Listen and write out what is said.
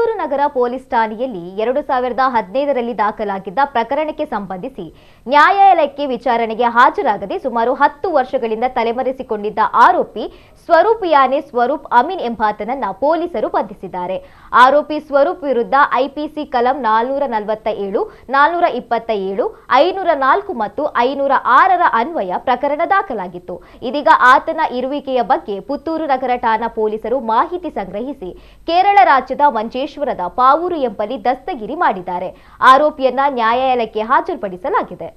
ಪುತ್ತೂರು ನಗರ police ಠಾಣೆಯಲ್ಲಿ 2015ರಲ್ಲಿ ದಾಖಲಾಗಿದ್ದ ಪ್ರಕರಣಕ್ಕೆ ಸಂಬಂಧಿಸಿ ನ್ಯಾಯಾಲಯಕ್ಕೆ ವಿಚಾರಣೆಗೆ ಹಾಜರಾಗದೆ ಸುಮಾರು 10 ವರ್ಷಗಳಿಂದ ತಲೆಮರೆಸಿಕೊಂಡಿದ್ದ ಆರೋಪಿ ಸ್ವರೂಪ್ ಯಾನೆ ಸ್ವರೂಪ್ ಅಮೀನ್ ಎಂಬಾತನನ್ನ ಪೊಲೀಸರು ಬಂಧಿಸಿದ್ದಾರೆ. ಆರೋಪಿ ಸ್ವರೂಪ್ ವಿರುದ್ಧ ಐಪಿಸಿ ಕಲಂ 447, 427, 504 ಮತ್ತು 506ರ ಅನ್ವಯ ಪ್ರಕರಣ ದಾಖಲಾಗಿತ್ತು. ಇದೀಗ ಆತನ ಇರುವಿಕೆಯ ಬಗ್ಗೆ ಪುತ್ತೂರು ನಗರ ಠಾಣಾ ಪೊಲೀಸರು ಮಾಹಿತಿ ಸಂಗ್ರಹಿಸಿ ಕೇರಳ ರಾಜ್ಯದ ಮಂಚೇಶ್ವರದ ಪಾವೂರು ಎಂಬಲ್ಲಿ ದಸ್ತಗಿರಿ ಮಾಡಿದ್ದಾರೆ. ಆರೋಪಿಯನ್ನ ನ್ಯಾಯಾಲಯಕ್ಕೆ ಹಾಜರುಪಡಿಸಲಾಗಿದೆ.